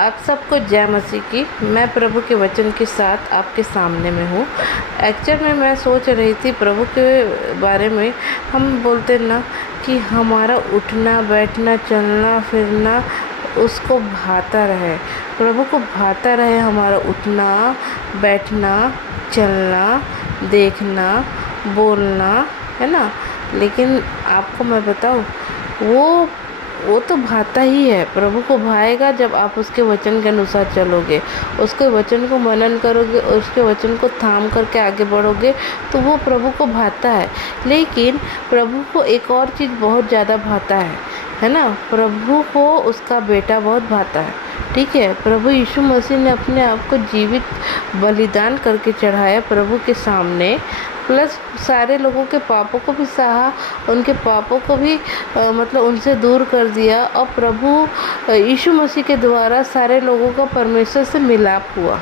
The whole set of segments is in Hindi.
आप सबको जय मसीह की। मैं प्रभु के वचन के साथ आपके सामने में हूँ। एक्चुअल में मैं सोच रही थी प्रभु के बारे में। हम बोलते ना कि हमारा उठना बैठना चलना फिरना उसको भाता रहे, प्रभु को भाता रहे हमारा उठना बैठना चलना देखना बोलना, है ना। लेकिन आपको मैं बताऊँ, वो तो भाता ही है। प्रभु को भाएगा जब आप उसके वचन के अनुसार चलोगे, उसके वचन को मनन करोगे, उसके वचन को थाम करके आगे बढ़ोगे, तो वो प्रभु को भाता है। लेकिन प्रभु को एक और चीज़ बहुत ज़्यादा भाता है ना। प्रभु को उसका बेटा बहुत भाता है, ठीक है। प्रभु यीशु मसीह ने अपने आप को जीवित बलिदान करके चढ़ाया प्रभु के सामने, प्लस सारे लोगों के पापों को भी सहा, उनके पापों को भी मतलब उनसे दूर कर दिया। और प्रभु यीशु मसीह के द्वारा सारे लोगों का परमेश्वर से मिलाप हुआ,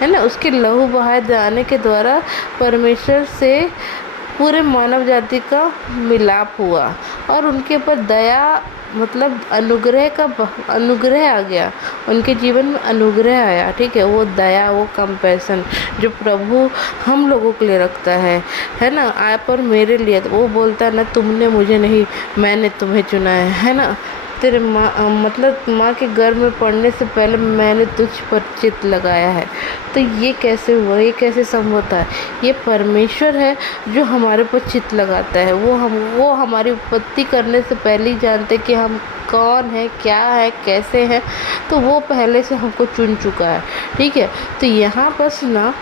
है ना। उसके लहू बहाए जाने के द्वारा परमेश्वर से पूरे मानव जाति का मिलाप हुआ और उनके ऊपर दया मतलब अनुग्रह आ गया, उनके जीवन में अनुग्रह आया, ठीक है। वो दया, वो कंपैशन जो प्रभु हम लोगों के लिए रखता है ना। आप और मेरे लिए वो बोलता है ना, तुमने मुझे नहीं मैंने तुम्हें चुना है ना। तेरे माँ के गर्भ में पड़ने से पहले मैंने तुझ पर चित्त लगाया है। तो ये कैसे हुआ, ये कैसे संभव है? ये परमेश्वर है जो हमारे पर चित्त लगाता है। वो हमारी उत्पत्ति करने से पहले ही जानते कि हम कौन है, क्या है, कैसे हैं। तो वो पहले से हमको चुन चुका है, ठीक है। तो यहाँ बस ना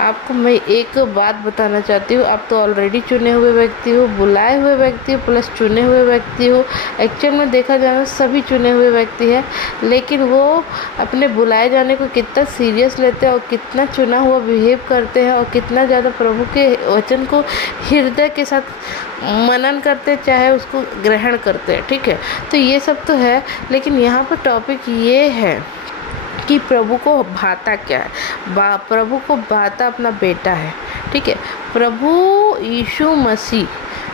आपको मैं एक बात बताना चाहती हूँ। आप तो ऑलरेडी चुने हुए व्यक्ति हो, बुलाए हुए व्यक्ति हो, प्लस चुने हुए व्यक्ति हो। एक्चुअल में देखा जाए सभी चुने हुए व्यक्ति हैं, लेकिन वो अपने बुलाए जाने को कितना सीरियस लेते हैं और कितना चुना हुआ बिहेव करते हैं और कितना ज़्यादा प्रभु के वचन को हृदय के साथ मनन करते हैं, चाहे उसको ग्रहण करते हैं, ठीक है। तो ये सब तो है, लेकिन यहाँ पर टॉपिक ये है कि प्रभु को भाता क्या है। प्रभु को भाता अपना बेटा है, ठीक है। प्रभु यीशु मसीह,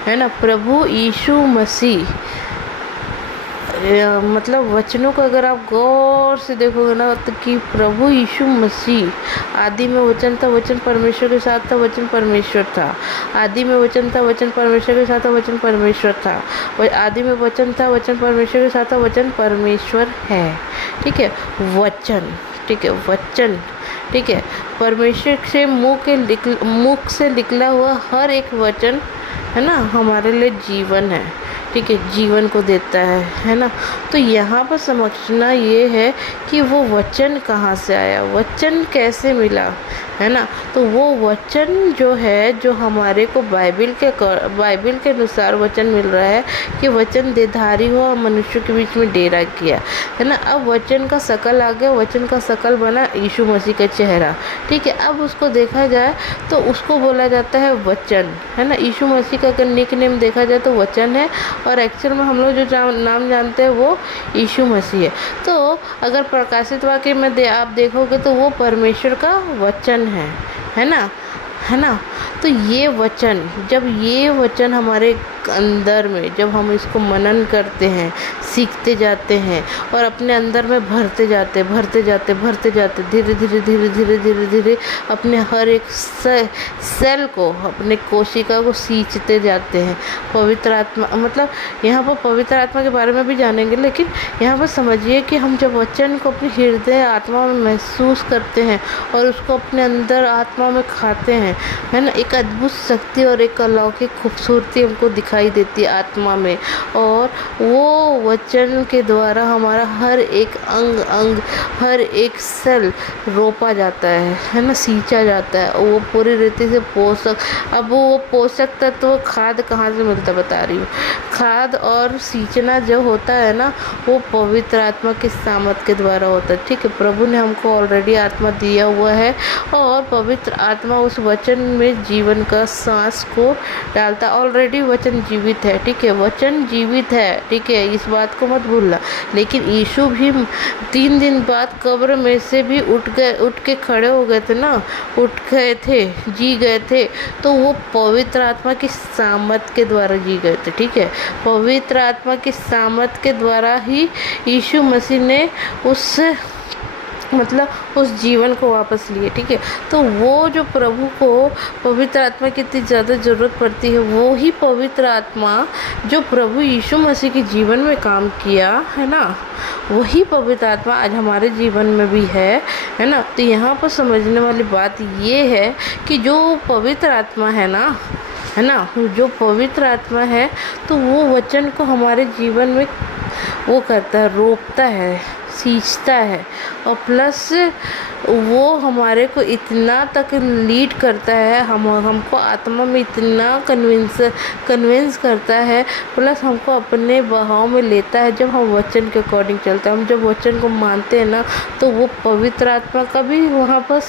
है ना। प्रभु यीशु मसीह मतलब वचनों को अगर आप गौर से देखोगे ना, तो कि प्रभु यीशु मसीह आदि में वचन था, वचन परमेश्वर के साथ था, वचन परमेश्वर था। आदि में वचन था, वचन परमेश्वर के साथ था, वचन परमेश्वर था। आदि में वचन था, वचन परमेश्वर के साथ था, वचन परमेश्वर है, ठीक है। वचन, ठीक है, वचन, ठीक है। परमेश्वर से मुख से निकला हुआ हर एक वचन, है ना, हमारे लिए जीवन है, ठीक है, जीवन को देता है ना। तो यहाँ पर समझना ये है कि वो वचन कहाँ से आया, वचन कैसे मिला, है ना। तो वो वचन जो है, जो हमारे को बाइबल के अनुसार वचन मिल रहा है कि वचन देहधारी हुआ और मनुष्य के बीच में डेरा किया, है ना। अब वचन का शकल आ गया, वचन का शकल बना यीशु मसीह का चेहरा, ठीक है। अब उसको देखा जाए तो उसको बोला जाता है वचन, है ना। यीशु मसीह का अगर निक नेम देखा जाए तो वचन है, और एक्चुअल में हम लोग जो नाम जानते हैं वो यीशु मसीह है। तो अगर प्रकाशित वाक्य में आप देखोगे तो वो परमेश्वर का वचन है ना, है ना। तो ये वचन, जब ये वचन हमारे अंदर में, जब हम इसको मनन करते हैं, सीखते जाते हैं और अपने अंदर में भरते जाते धीरे अपने हर एक सेल को, अपने कोशिका को सींचते जाते हैं। पवित्र आत्मा, मतलब यहाँ पर पवित्र आत्मा के बारे में भी जानेंगे, लेकिन यहाँ पर समझिए कि हम जब वचन को अपने हृदय आत्मा में महसूस करते हैं और उसको अपने अंदर आत्मा में खाते हैं, है ना, एक अद्भुत शक्ति और एक अलौकिक खूबसूरती हमको दिखाई देती है आत्मा में। और वो वचन के द्वारा हमारा हर एक अंग हर एक सेल रोपा जाता है ना, सींचा जाता है। वो पूरी रीति से पोषक, अब वो पोषक तत्व खाद कहाँ से मिलता बता रही हूँ। खाद और सींचना जो होता है ना, वो पवित्र आत्मा के सामर्थ के द्वारा होता है, ठीक है। प्रभु ने हमको ऑलरेडी आत्मा दिया हुआ है और पवित्र आत्मा उस वचन में जीवन का सांस को डालता। ऑलरेडी वचन जीवित है, ठीक है, वचन जीवित है, ठीक है, इस बात को मत भूलना। लेकिन यीशु भी 3 दिन बाद कब्र में से भी उठ के खड़े हो गए थे ना, उठ गए थे, जी गए थे। तो वो पवित्र आत्मा की सामर्थ के द्वारा जी गए थे, ठीक है। पवित्र आत्मा की सामर्थ के द्वारा ही यीशु मसीह ने उस मतलब उस जीवन को वापस लिए, ठीक है। तो वो जो प्रभु को पवित्र आत्मा की इतनी ज़्यादा ज़रूरत पड़ती है, वो ही पवित्र आत्मा जो प्रभु यीशु मसीह के जीवन में काम किया है ना, वही पवित्र आत्मा आज हमारे जीवन में भी है ना। तो यहाँ पर समझने वाली बात ये है कि जो पवित्र आत्मा है ना, जो पवित्र आत्मा है तो वो वचन को हमारे जीवन में वो करता है, रोपता है, सींचता है, और प्लस वो हमारे को इतना तक लीड करता है, हमको आत्मा में इतना कन्विंस करता है, प्लस हमको अपने बहाव में लेता है। जब हम वचन के अकॉर्डिंग चलते हैं, हम जब वचन को मानते हैं ना, तो वो पवित्र आत्मा का भी वहाँ पर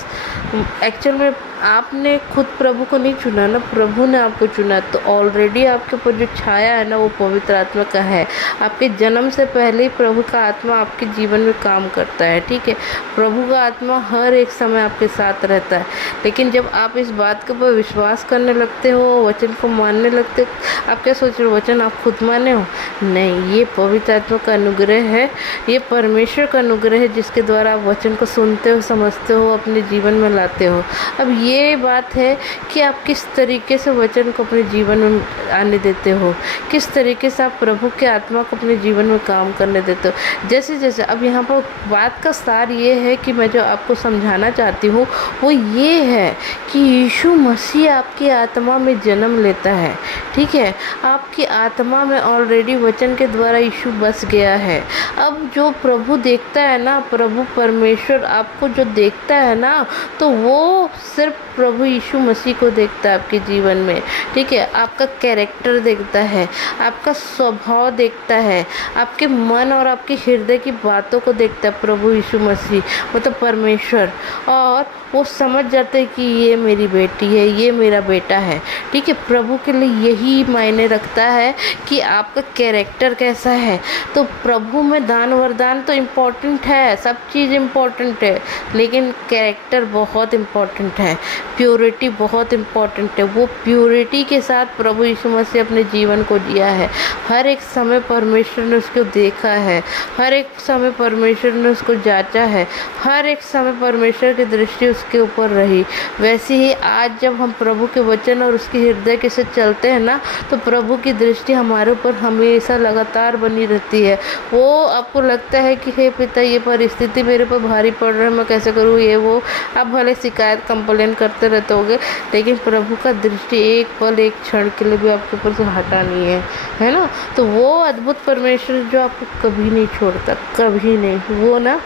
एक्चुअल में आपने खुद प्रभु को नहीं चुना ना, प्रभु ने आपको चुना। तो ऑलरेडी आपके ऊपर जो छाया है ना, वो पवित्र आत्मा का है। आपके जन्म से पहले ही प्रभु का आत्मा आपके जीवन में काम करता है, ठीक है। प्रभु का आत्मा हर एक समय आपके साथ रहता है। लेकिन जब आप इस बात के ऊपर विश्वास करने लगते हो, वचन को मानने लगते हो, आप क्या सोच रहे हो, वचन आप खुद माने हो? नहीं, ये पवित्र आत्मा का अनुग्रह है, ये परमेश्वर का अनुग्रह है, जिसके द्वारा आप वचन को सुनते हो, समझते हो, अपने जीवन में लाते हो। अब ये बात है कि आप किस तरीके से वचन को अपने जीवन में आने देते हो, किस तरीके से आप प्रभु के आत्मा को अपने जीवन में काम करने देते हो। जैसे जैसे अब यहाँ पर बात का सार ये है कि मैं जो आपको समझाना चाहती हूँ वो ये है कि यीशु मसीह आपकी आत्मा में जन्म लेता है, ठीक है। आपकी आत्मा में ऑलरेडी वचन के द्वारा यीशु बस गया है। अब जो प्रभु देखता है ना, प्रभु परमेश्वर आपको जो देखता है ना, तो वो सिर्फ प्रभु यीशु मसीह को देखता है आपके जीवन में, ठीक है। आपका कैरेक्टर देखता है, आपका स्वभाव देखता है, आपके मन और आपके हृदय की बातों को देखता है प्रभु यीशु मसीह, मतलब परमेश्वर। और वो समझ जाते हैं कि ये मेरी बेटी है, ये मेरा बेटा है, ठीक है। प्रभु के लिए यही मायने रखता है कि आपका कैरेक्टर कैसा है। तो प्रभु में दान वरदान तो इम्पोर्टेंट है, सब चीज़ इम्पोर्टेंट है, लेकिन कैरेक्टर बहुत इम्पोर्टेंट है, प्योरिटी बहुत इम्पोर्टेंट है। वो प्योरिटी के साथ प्रभु यीशु मसीह अपने जीवन को जिया है। हर एक समय परमेश्वर ने उसको देखा है, हर एक समय परमेश्वर ने उसको जांचा है, हर एक समय परमेश्वर की दृष्टि उसके ऊपर रही। वैसे ही आज जब हम प्रभु के वचन और उसके हृदय के साथ चलते हैं ना, तो प्रभु की दृष्टि हमारे ऊपर हमेशा लगातार बनी रहती है। वो आपको लगता है कि हे पिता, ये परिस्थिति मेरे पर भारी पड़ रहा है, मैं कैसे करूँ, ये वो, आप भले शिकायत कंप्लेन करते रहते होगे, लेकिन प्रभु का दृष्टि एक पल, एक क्षण के लिए भी आपके ऊपर से हटा नहीं है ना। तो वो अद्भुत परमेश्वर जो आपको कभी नहीं छोड़ता, कभी नहीं, वो ना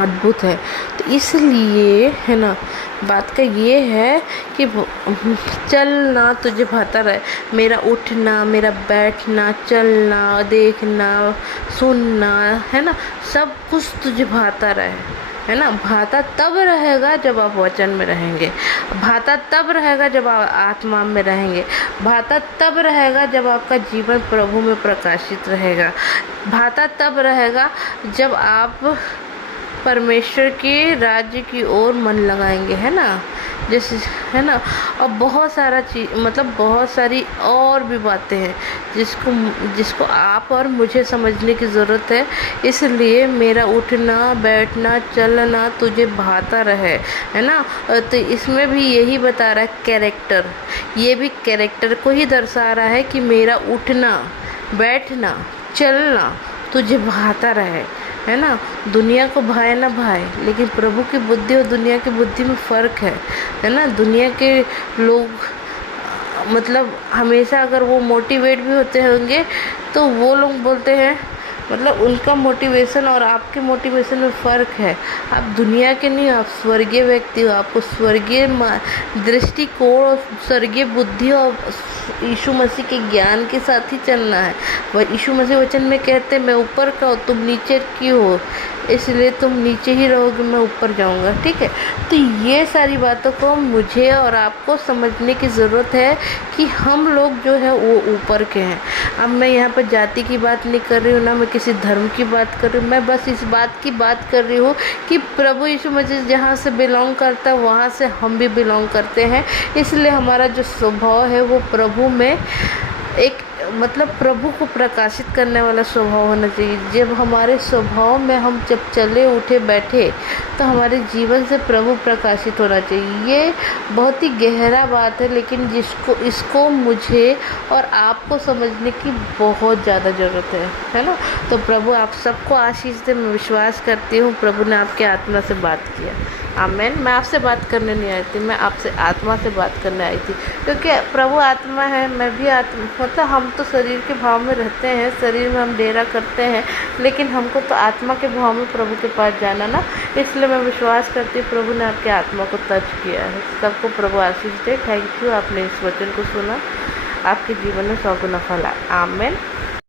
अद्भुत है। तो इसलिए है ना, बात का ये है कि चलना तुझे भाता रहे, मेरा उठना, मेरा बैठना, चलना, देखना, सुनना, है ना, सब कुछ तुझे भाता रहे, है ना। भाता तब रहेगा जब आप वचन में रहेंगे, भाता तब रहेगा जब आप आत्मा में रहेंगे, भाता तब रहेगा जब आपका जीवन प्रभु में प्रकाशित रहेगा, भाता तब रहेगा जब आप परमेश्वर के राज्य की ओर मन लगाएंगे, है ना। जैसे, है ना। और बहुत सारा चीज़, मतलब बहुत सारी और भी बातें हैं जिसको आप और मुझे समझने की ज़रूरत है। इसलिए मेरा उठना, बैठना, चलना तुझे भाता रहे, है ना। तो इसमें भी यही बता रहा है कैरेक्टर, ये भी कैरेक्टर को ही दर्शा रहा है कि मेरा उठना, बैठना, चलना तुझे भाता रहे, है ना। दुनिया को भाए ना भाए, लेकिन प्रभु की बुद्धि और दुनिया की बुद्धि में फ़र्क है ना। दुनिया के लोग मतलब हमेशा अगर वो मोटिवेट भी होते होंगे तो वो लोग बोलते हैं, मतलब उनका मोटिवेशन और आपके मोटिवेशन में फ़र्क है। आप दुनिया के नहीं, आप स्वर्गीय व्यक्ति हो, आपको स्वर्गीय दृष्टिकोण, स्वर्गीय बुद्धि और यीशु मसीह के ज्ञान के साथ ही चलना है। वह यीशु मसीह वचन में कहते हैं, मैं ऊपर का हो, तुम नीचे की हो, इसलिए तुम नीचे ही रहोगे, मैं ऊपर जाऊंगा, ठीक है। तो ये सारी बातों को मुझे और आपको समझने की ज़रूरत है कि हम लोग जो है वो ऊपर के हैं। अब मैं यहाँ पर जाति की बात नहीं कर रही हूँ, ना मैं किसी धर्म की बात कर रही हूँ, मैं बस इस बात की बात कर रही हूँ कि प्रभु यीशु मसीह जहाँ से बिलोंग करता है वहाँ से हम भी बिलोंग करते हैं। इसलिए हमारा जो स्वभाव है वो प्रभु में एक मतलब प्रभु को प्रकाशित करने वाला स्वभाव होना चाहिए। जब हमारे स्वभाव में हम जब चले उठे बैठे तो हमारे जीवन से प्रभु प्रकाशित होना चाहिए। ये बहुत ही गहरा बात है, लेकिन इसको मुझे और आपको समझने की बहुत ज़्यादा ज़रूरत है ना। तो प्रभु आप सबको आशीष दे। मैं विश्वास करती हूँ प्रभु ने आपके आत्मा से बात किया। आमेन। मैं आपसे बात करने नहीं आई थी, मैं आपसे आत्मा से बात करने आई थी, क्योंकि प्रभु आत्मा है, मैं भी आत्मा, मतलब हम तो शरीर के भाव में रहते हैं, शरीर में हम डेरा करते हैं, लेकिन हमको तो आत्मा के भाव में प्रभु के पास जाना ना। इसलिए मैं विश्वास करती हूँ प्रभु ने आपके आत्मा को टच किया है। सबको प्रभु आशीष दे। थैंक यू, आपने इस वचन को सुना, आपके जीवन में 100 गुना फल आए। आमेन।